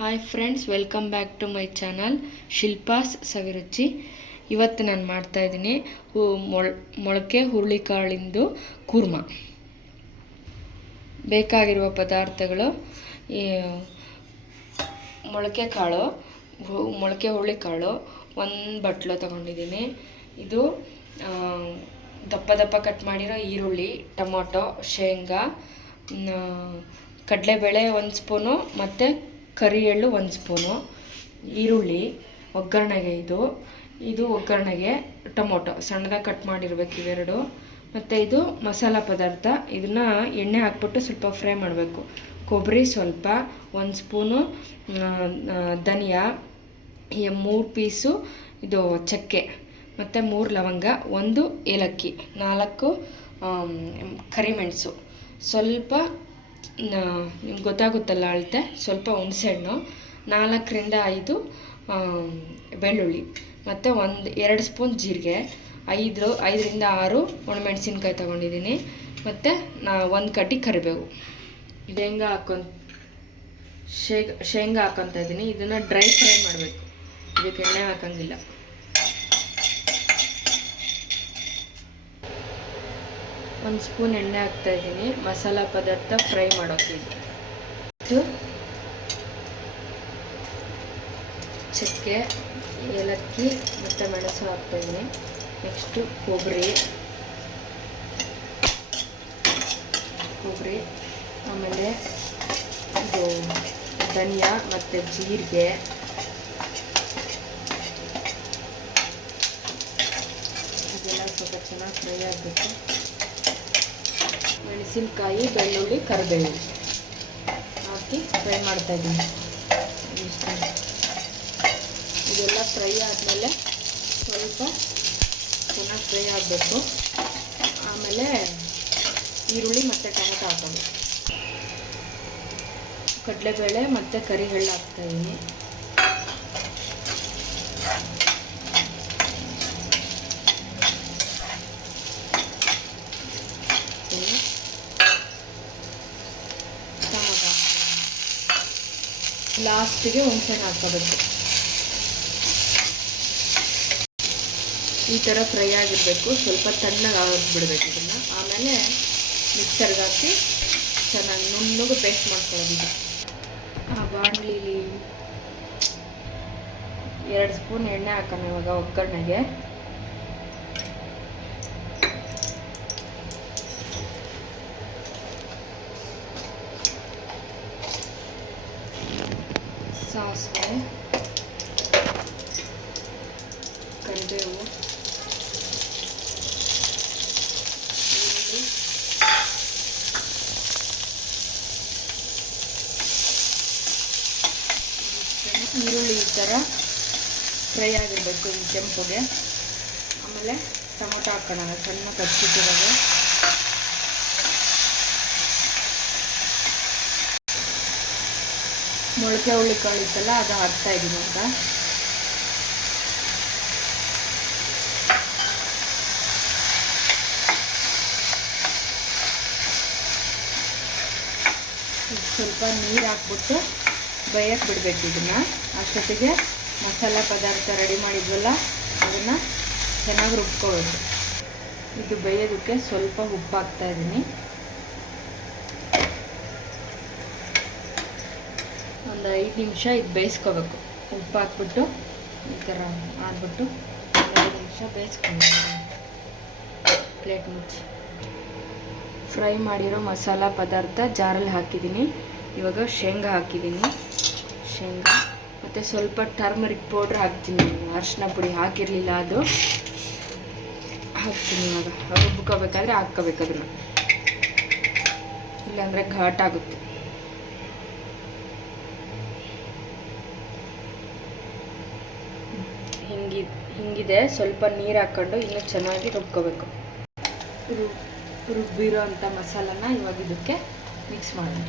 Hi friends, welcome back to my channel Shilpa's Saviruchi. ಇವತ್ತು ನಾನು ಮಾಡ್ತಾಯಿದ್ದೀನಿ ಮೊಳಕೆ ಹುರುಳಿಕಾಳಿಂದು ಕೂರ್ಮ. ಬೇಕಾಗಿರುವ ಪದಾರ್ಥಗಳು ಮೊಳಕೆ ಹುರುಳಿಕಾಳು 1 ಬಟ್ಲು ತೊಗೊಂಡಿದ್ದೀನಿ. ಇದು ದಪ್ಪ ದಪ್ಪ ಕಟ್ ಮಾಡಿರೋ ಈರುಳ್ಳಿ, ಟೊಮೊಟೊ, ಶೇಂಗಾ, ಕಡಲೆಬೇಳೆ 1 ಸ್ಪೂನು ಮತ್ತು ಕರಿ ಎಳ್ಳು 1 ಸ್ಪೂನು, ಈರುಳ್ಳಿ ಒಗ್ಗರಣೆಗೆ, ಇದು ಒಗ್ಗರಣೆಗೆ, ಟೊಮೊಟೊ ಸಣ್ಣದಾಗಿ ಕಟ್ ಮಾಡಿರ್ಬೇಕು ಇವೆರಡು, ಮತ್ತು ಇದು ಮಸಾಲ ಪದಾರ್ಥ. ಇದನ್ನು ಎಣ್ಣೆ ಹಾಕ್ಬಿಟ್ಟು ಸ್ವಲ್ಪ ಫ್ರೈ ಮಾಡಬೇಕು. ಕೊಬ್ಬರಿ ಸ್ವಲ್ಪ, 1 ಸ್ಪೂನು ಧನಿಯಾ, 3 ಪೀಸು ಇದು ಚಕ್ಕೆ, ಮತ್ತು 3 ಲವಂಗ, 1 ಏಲಕ್ಕಿ, 4 ಕರಿಮೆಣಸು, ಸ್ವಲ್ಪ ನಿಮ್ಗೆ ಗೊತ್ತಾಗುತ್ತಲ್ಲ ಅಳತೆ, ಸ್ವಲ್ಪ ಹುಣಸೆಹಣ್ಣು, 4ರಿಂದ 5 ಬೆಳ್ಳುಳ್ಳಿ, ಮತ್ತು 2 ಸ್ಪೂನ್ ಜೀರಿಗೆ, 5ರಿಂದ 6 ಒಣಮೆಣಸಿನ್ಕಾಯಿ ತೊಗೊಂಡಿದ್ದೀನಿ, ಮತ್ತು 1 ಕಡ್ಡಿ ಕರಿಬೇವು. ಶೇಂಗಾ ಹಾಕೊತಾ ಇದ್ದೀನಿ. ಇದನ್ನು ಡ್ರೈ ಫ್ರೈ ಮಾಡಬೇಕು, ಇದಕ್ಕೆ ಎಣ್ಣೆ ಹಾಕೋಂಗಿಲ್ಲ. ಒಂದು ಸ್ಪೂನ್ ಎಣ್ಣೆ ಹಾಕ್ತಾಯಿದ್ದೀನಿ ಮಸಾಲ ಪದಾರ್ಥ ಫ್ರೈ ಮಾಡೋಕ್ಕೆ. ಇದು ಚಕ್ಕೆ, ಏಲಕ್ಕಿ ಮತ್ತು ಮೆಣಸು ಹಾಕ್ತಾಯಿದ್ದೀನಿ. ನೆಕ್ಸ್ಟು ಕೊಬ್ಬರಿ, ಆಮೇಲೆ ಇದು ಧನಿಯಾ ಮತ್ತು ಜೀರಿಗೆ, ಇದೆಲ್ಲ ಸ್ವಲ್ಪ ಚೆನ್ನಾಗಿ ಫ್ರೈ ಆಗಬೇಕು. ಮೆಣಸಿನಕಾಯಿ, ಬೆಳ್ಳುಳ್ಳಿ, ಕರಿಬೇವು ಹಾಕಿ ಫ್ರೈ ಮಾಡ್ತಾಯಿದ್ದೀನಿ. ಇದೆಲ್ಲ ಫ್ರೈ ಆದಮೇಲೆ ಸ್ವಲ್ಪ ಚೆನ್ನಾಗಿ ಫ್ರೈ ಆಗಬೇಕು. ಆಮೇಲೆ ಈರುಳ್ಳಿ ಮತ್ತು ಟೊಮೆಟೊ ಹಾಕೋದು. ಕಡಲೆಬೇಳೆ ಮತ್ತು ಕರಿ ಎಳ್ಳು ಹಾಕ್ತಾಯಿದ್ದೀನಿ. ಲಾಸ್ಟಿಗೆ ಹುಣಸೆಹಣ್ಣು ಹಾಕ್ಕೋಬೇಕು. ಈ ಥರ ಫ್ರೈ ಆಗಿರಬೇಕು. ಸ್ವಲ್ಪ ತಣ್ಣಗೆ ಆಗಿಬಿಡ್ಬೇಕು ಇದನ್ನು. ಆಮೇಲೆ ಮಿಕ್ಸರ್ಗೆ ಹಾಕಿ ಚೆನ್ನಾಗಿ ನುಣ್ಣಗೆ ಪೇಸ್ಟ್ ಮಾಡ್ಕೊಳ್ಳೋದು. ಆ ಬಾಣಲಿಲಿ 2 ಸ್ಪೂನ್ ಎಣ್ಣೆ ಹಾಕೋಣ ಇವಾಗ ಒಗ್ಗರಣೆಗೆ. ಸಾಸಿವೆ, ಕರಿಬೇವು, ಈರುಳ್ಳಿ ಈ ಥರ ಫ್ರೈ ಆಗಿರಬೇಕು ಕೆಂಪುಗೆ. ಆಮೇಲೆ ಟೊಮೊಟೊ ಹಾಕೋಣ ಸಣ್ಣ ಕಚ್ಚಿಟ್ಟಿರೋದು. ಮೊಳಕೆ ಹುರುಳಿಕಾಳು ಇತ್ತಲ್ಲ, ಅದು ಹಾಕ್ತಾಯಿದ್ದೀನಿ ಅಂತ. ಸ್ವಲ್ಪ ನೀರು ಹಾಕ್ಬಿಟ್ಟು ಬೇಯಕ್ಕೆ ಬಿಡಬೇಕು ಇದನ್ನು. ಅಷ್ಟೊತ್ತಿಗೆ ಮಸಾಲ ಪದಾರ್ಥ ರೆಡಿ ಮಾಡಿದ್ವಲ್ಲ, ಅದನ್ನು ಚೆನ್ನಾಗಿ ರುಬ್ಕೋಬೇಕು. ಇದು ಬೇಯೋದಕ್ಕೆ ಸ್ವಲ್ಪ ಉಪ್ಪು ಹಾಕ್ತಾಯಿದ್ದೀನಿ. ಒಂದು 5 ನಿಮಿಷ ಇದು ಬೇಯಿಸ್ಕೋಬೇಕು. ಉಪ್ಪು ಹಾಕ್ಬಿಟ್ಟು ಈ ಥರ ಮಾಡಿಬಿಟ್ಟು 5 ನಿಮಿಷ ಬೇಯಿಸ್ಕೊಂಡು ಪ್ಲೇಟ್ ಮುಚ್ಚಿ. ಫ್ರೈ ಮಾಡಿರೋ ಮಸಾಲ ಪದಾರ್ಥ ಜಾರಲ್ಲಿ ಹಾಕಿದ್ದೀನಿ. ಇವಾಗ ಶೇಂಗಾ ಹಾಕಿದ್ದೀನಿ. ಶೇಂಗಾ ಮತ್ತು ಸ್ವಲ್ಪ ಟರ್ಮರಿಕ್ ಪೌಡ್ರ್ ಹಾಕ್ತೀನಿ. ಅರಿಶಿನ ಪುಡಿ ಹಾಕಿರಲಿಲ್ಲ, ಅದು ಹಾಕ್ತೀನಿ. ಇವಾಗ ರುಬ್ಕೋಬೇಕಾದ್ರೆ ಹಾಕ್ಕೋಬೇಕು ಅದನ್ನು, ಇಲ್ಲಾಂದರೆ ಘಾಟಾಗುತ್ತೆ. ಹಿಂಗಿದೆ. ಸ್ವಲ್ಪ ನೀರು ಹಾಕ್ಕೊಂಡು ಇನ್ನೂ ಚೆನ್ನಾಗಿ ರುಬ್ಕೋಬೇಕು. ರುಬ್ಬಿರೋ ಅಂಥ ಮಸಾಲನ ಇವಾಗ ಇದಕ್ಕೆ ಮಿಕ್ಸ್ ಮಾಡೋಣ.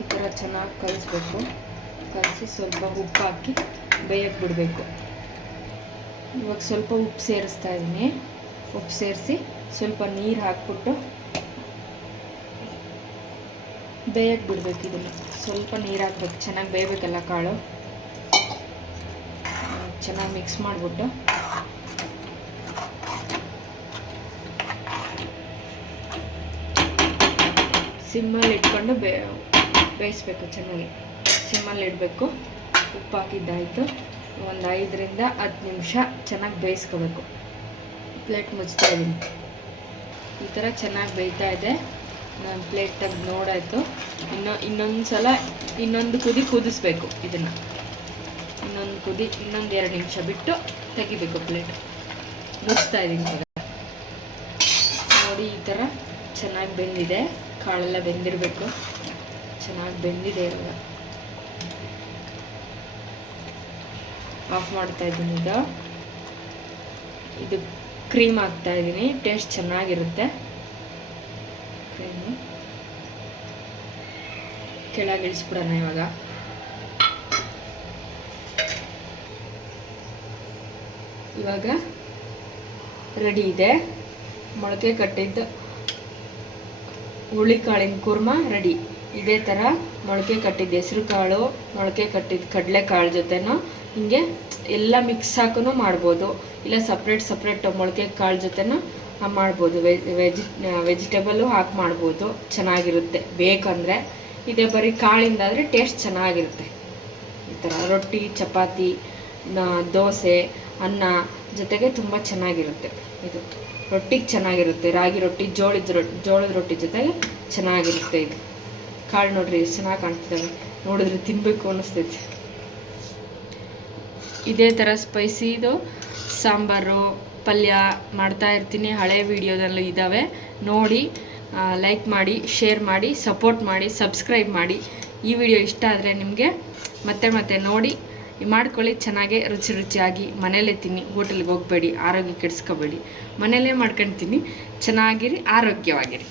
ಈ ಥರ ಚೆನ್ನಾಗಿ ಕಲಿಸ್ಬೇಕು. ಕಲಸಿ ಸ್ವಲ್ಪ ಉಪ್ಪು ಹಾಕಿ ಬೇಯಕ್ಕೆ ಬಿಡಬೇಕು. ಇವಾಗ ಸ್ವಲ್ಪ ಉಪ್ಪು ಸೇರಿಸ್ತಾ ಇದ್ದೀನಿ. ಉಪ್ಪು ಸೇರಿಸಿ ಸ್ವಲ್ಪ ನೀರು ಹಾಕ್ಬಿಟ್ಟು ಬೇಯಕ್ಕೆ ಬಿಡಬೇಕು. ಇದನ್ನು ಸ್ವಲ್ಪ ನೀರು ಹಾಕ್ಬೇಕು, ಚೆನ್ನಾಗಿ ಬೇಯಬೇಕಲ್ಲ ಕಾಳು. ಚೆನ್ನಾಗಿ ಮಿಕ್ಸ್ ಮಾಡಿಬಿಟ್ಟು ಸಿಮ್ಮಲ್ಲಿ ಇಟ್ಕೊಂಡು ಬೇಯಿಸ್ಬೇಕು. ಚೆನ್ನಾಗಿ ಸಿಮ್ಮಲ್ಲಿ ಇಡಬೇಕು. ಉಪ್ಪು ಹಾಕಿದ್ದಾಯಿತು. ಒಂದು 5 ರಿಂದ 10 ನಿಮಿಷ ಚೆನ್ನಾಗಿ ಬೇಯಿಸ್ಕೋಬೇಕು. ಪ್ಲೇಟ್ ಮುಚ್ತಾ ಇದ್ದೀನಿ. ಈ ಥರ ಚೆನ್ನಾಗಿ ಬೇಯ್ತಾ ಇದೆ. ನಾನು ಪ್ಲೇಟ್ ತೆಗೆದು ನೋಡಾಯಿತು. ಇನ್ನೊಂದು ಸಲ ಇನ್ನೊಂದು ಕುದಿ ಕುದಿಸ್ಬೇಕು. ಇದನ್ನು ಇನ್ನೊಂದು 2 ನಿಮಿಷ ಬಿಟ್ಟು ತೆಗಿಬೇಕು. ಪ್ಲೇಟ್ ಮುಚ್ತಾ ಇದ್ದೀನಿ. ನೋಡಿ, ಈ ಥರ ಚೆನ್ನಾಗಿ ಬೆಂದಿದೆ. ಕಾಳೆಲ್ಲ ಬೆಂದಿರಬೇಕು. ಚೆನ್ನಾಗಿ ಬೆಂದಿದೆ. ಇವಾಗ ಆಫ್ ಮಾಡ್ತಾ ಇದ್ದೀನಿ. ಇದು ಕ್ರೀಮ್ ಹಾಕ್ತಾ ಇದ್ದೀನಿ. ಟೇಸ್ಟ್ ಚೆನ್ನಾಗಿರುತ್ತೆ. ಕ್ರೀಮು ಕೆಳಗೆ ಇಳಿಸ್ಬಿಡೋಣ. ಇವಾಗ ರೆಡಿ ಇದೆ. ಮೊಳಕೆ ಕಟ್ಟಿದ್ದು ಹುಳಿಕಾಳಿನ ಕುರ್ಮ ರೆಡಿ. ಇದೇ ಥರ ಮೊಳಕೆ ಕಟ್ಟಿದ್ದು ಹೆಸರು ಕಾಳು, ಮೊಳಕೆ ಕಟ್ಟಿದ್ದು ಕಡಲೆಕಾಳು ಜೊತೆನೂ ಹಿಂಗೆ ಎಲ್ಲ ಮಿಕ್ಸ್ ಹಾಕೂ ಮಾಡ್ಬೋದು. ಇಲ್ಲ ಸಪ್ರೇಟ್ ಮೊಳಕೆ ಕಾಳು ಜೊತೆನೂ ಮಾಡ್ಬೋದು. ವೆಜಿಟೇಬಲ್ಲು ಹಾಕಿ ಮಾಡ್ಬೋದು. ಚೆನ್ನಾಗಿರುತ್ತೆ ಬೇಕಂದರೆ. ಇದೇ ಬರೀ ಕಾಳಿಂದಾದರೆ ಟೇಸ್ಟ್ ಚೆನ್ನಾಗಿರುತ್ತೆ. ಈ ಥರ ರೊಟ್ಟಿ, ಚಪಾತಿ, ದೋಸೆ, ಅನ್ನ ಜೊತೆಗೆ ತುಂಬ ಚೆನ್ನಾಗಿರುತ್ತೆ. ಇದು ರೊಟ್ಟಿಗೆ ಚೆನ್ನಾಗಿರುತ್ತೆ. ರಾಗಿ ರೊಟ್ಟಿ, ಜೋಳದ ರೊಟ್ಟಿ ಜೊತೆಗೆ ಚೆನ್ನಾಗಿರುತ್ತೆ. ಇದು ಕಾಳು ನೋಡ್ರಿ ಎಷ್ಟು ಚೆನ್ನಾಗಿ ಕಾಣ್ತಿದ್ದಾವೆ. ನೋಡಿದ್ರೆ ತಿನ್ನಬೇಕು ಅನ್ನಿಸ್ತೈತೆ. ಇದೇ ಥರ ಸ್ಪೈಸಿದು ಸಾಂಬಾರು, ಪಲ್ಯ ಮಾಡ್ತಾ ಇರ್ತೀನಿ. ಹಳೆ ವೀಡಿಯೋದಲ್ಲೂ ಇದ್ದಾವೆ, ನೋಡಿ. ಲೈಕ್ ಮಾಡಿ, ಶೇರ್ ಮಾಡಿ, ಸಪೋರ್ಟ್ ಮಾಡಿ, ಸಬ್ಸ್ಕ್ರೈಬ್ ಮಾಡಿ. ಈ ವಿಡಿಯೋ ಇಷ್ಟ ಆದರೆ ನಿಮಗೆ ಮತ್ತೆ ನೋಡಿ ಮಾಡ್ಕೊಳ್ಳಿ. ಚೆನ್ನಾಗೆ ರುಚಿಯಾಗಿ ಮನೆಯಲ್ಲೇ ತಿನ್ನಿ. ಹೋಟೆಲ್ಗೆ ಹೋಗಬೇಡಿ, ಆರೋಗ್ಯ ಕೆಡಿಸ್ಕೋಬೇಡಿ. ಮನೆಯಲ್ಲೇ ಮಾಡ್ಕೊಂಡು ತಿನ್ನಿ. ಚೆನ್ನಾಗಿರಿ, ಆರೋಗ್ಯವಾಗಿರಿ.